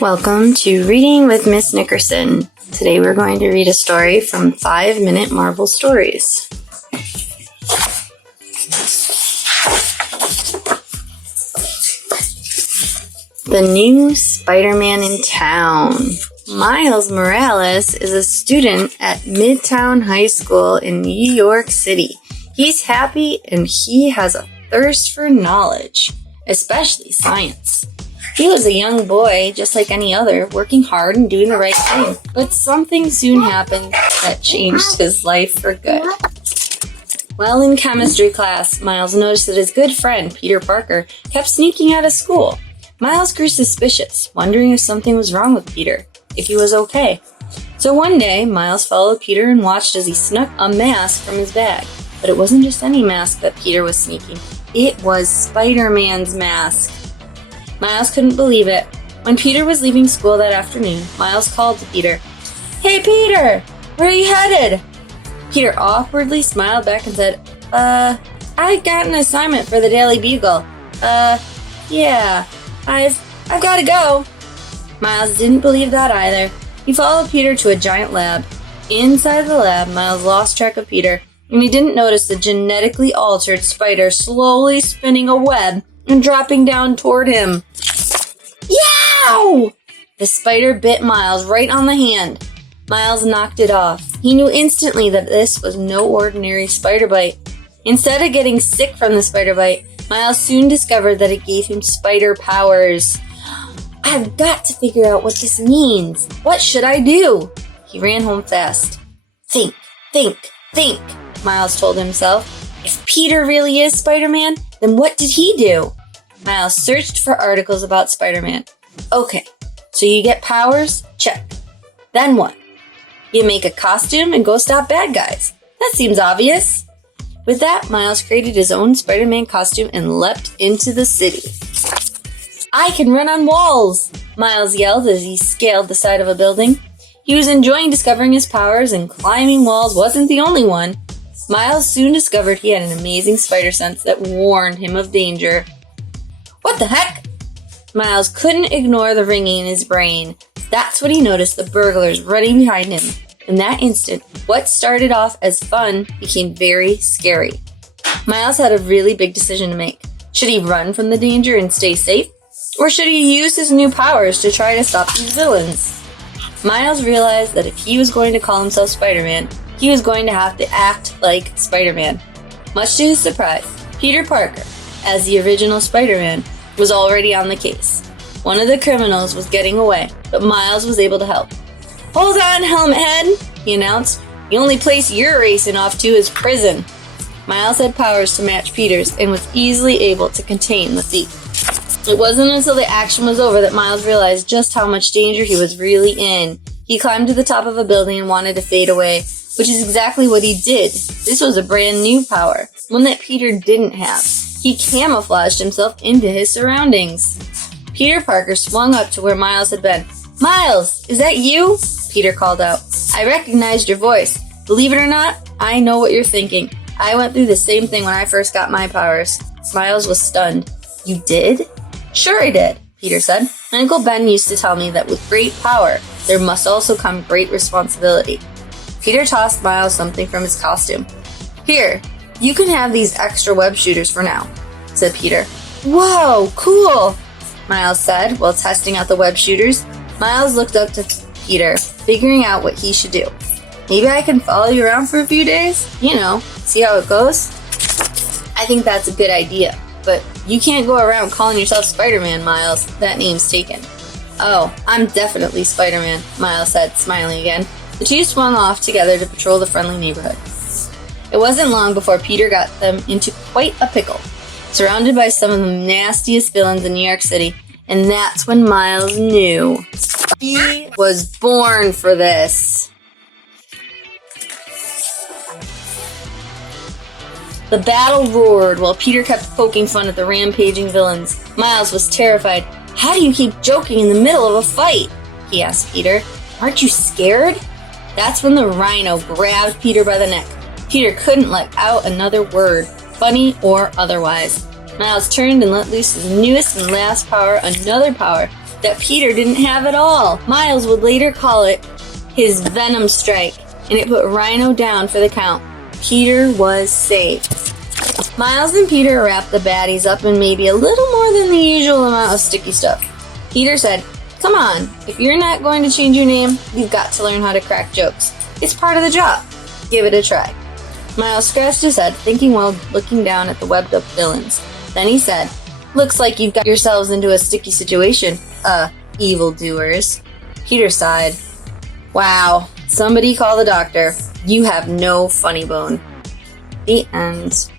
Welcome to Reading with Miss Nickerson. Today we're going to read a story from 5 Minute Marvel Stories. The New Spiderman in Town. Miles Morales is a student at Midtown High School in New York City. He's happy and he has a thirst for knowledge, especially science. He was a young boy, just like any other, working hard and doing the right thing. But something soon happened that changed his life for good. While in chemistry class, Miles noticed that his good friend, Peter Parker, kept sneaking out of school. Miles grew suspicious, wondering if something was wrong with Peter, if he was okay. So one day, Miles followed Peter and watched as he snuck a mask from his bag. But it wasn't just any mask that Peter was sneaking. It was Spider-Man's mask. Miles couldn't believe it. When Peter was leaving school that afternoon, Miles called to Peter. "Hey, Peter! Where are you headed?" Peter awkwardly smiled back and said, I got an assignment for the Daily Bugle. Yeah, I've gotta go." Miles didn't believe that either. He followed Peter to a giant lab. Inside the lab, Miles lost track of Peter, and he didn't notice the genetically altered spider slowly spinning a web and dropping down toward him. Yow! The spider bit Miles right on the hand. Miles knocked it off. He knew instantly that this was no ordinary spider bite. Instead of getting sick from the spider bite, Miles soon discovered that it gave him spider powers. "I've got to figure out what this means. What should I do?" He ran home fast. Think, Miles told himself. If Peter really is Spider-Man, then what did he do? Miles searched for articles about Spider-Man. Okay, so you get powers? Check. Then what? You make a costume and go stop bad guys. That seems obvious. With that, Miles created his own Spider-Man costume and leapt into the city. "I can run on walls!" Miles yelled as he scaled the side of a building. He was enjoying discovering his powers, and climbing walls wasn't the only one. Miles soon discovered he had an amazing spider sense that warned him of danger. What the heck? Miles couldn't ignore the ringing in his brain. That's when he noticed the burglars running behind him. In that instant, what started off as fun became very scary. Miles had a really big decision to make. Should he run from the danger and stay safe? Or should he use his new powers to try to stop these villains? Miles realized that if he was going to call himself Spider-Man, he was going to have to act like Spider-Man. Much to his surprise, Peter Parker, as the original Spider-Man, was already on the case. One of the criminals was getting away, but Miles was able to help. "Hold on, Helmet Head," he announced. "The only place you're racing off to is prison." Miles had powers to match Peter's and was easily able to contain the thief. It wasn't until the action was over that Miles realized just how much danger he was really in. He climbed to the top of a building and wanted to fade away, which is exactly what he did. This was a brand new power, one that Peter didn't have. He camouflaged himself into his surroundings. Peter Parker swung up to where Miles had been. "Miles, is that you?" Peter called out. "I recognized your voice. Believe it or not, I know what you're thinking. I went through the same thing when I first got my powers." Miles was stunned. "You did?" "Sure I did," Peter said. "My Uncle Ben used to tell me that with great power, there must also come great responsibility." Peter tossed Miles something from his costume. "Here, you can have these extra web shooters for now," said Peter. "Whoa, cool," Miles said while testing out the web shooters. Miles looked up to Peter, figuring out what he should do. "Maybe I can follow you around for a few days? You know, see how it goes?" "I think that's a good idea, but you can't go around calling yourself Spider-Man, Miles. That name's taken." "Oh, I'm definitely Spider-Man," Miles said, smiling again. The two swung off together to patrol the friendly neighborhood. It wasn't long before Peter got them into quite a pickle, surrounded by some of the nastiest villains in New York City, and that's when Miles knew he was born for this. The battle roared while Peter kept poking fun at the rampaging villains. Miles was terrified. "How do you keep joking in the middle of a fight?" he asked Peter. "Aren't you scared?" That's when the rhino grabbed Peter by the neck. Peter couldn't let out another word, funny or otherwise. Miles turned and let loose his newest and last power, another power that Peter didn't have at all. Miles would later call it his Venom Strike, and it put Rhino down for the count. Peter was saved. Miles and Peter wrapped the baddies up in maybe a little more than the usual amount of sticky stuff. Peter said, "Come on, if you're not going to change your name, you've got to learn how to crack jokes. It's part of the job. Give it a try." Miles scratched his head, thinking while looking down at the webbed up villains. Then he said, "Looks like you've got yourselves into a sticky situation, evildoers." Peter sighed. "Wow, somebody call the doctor. You have no funny bone." The end.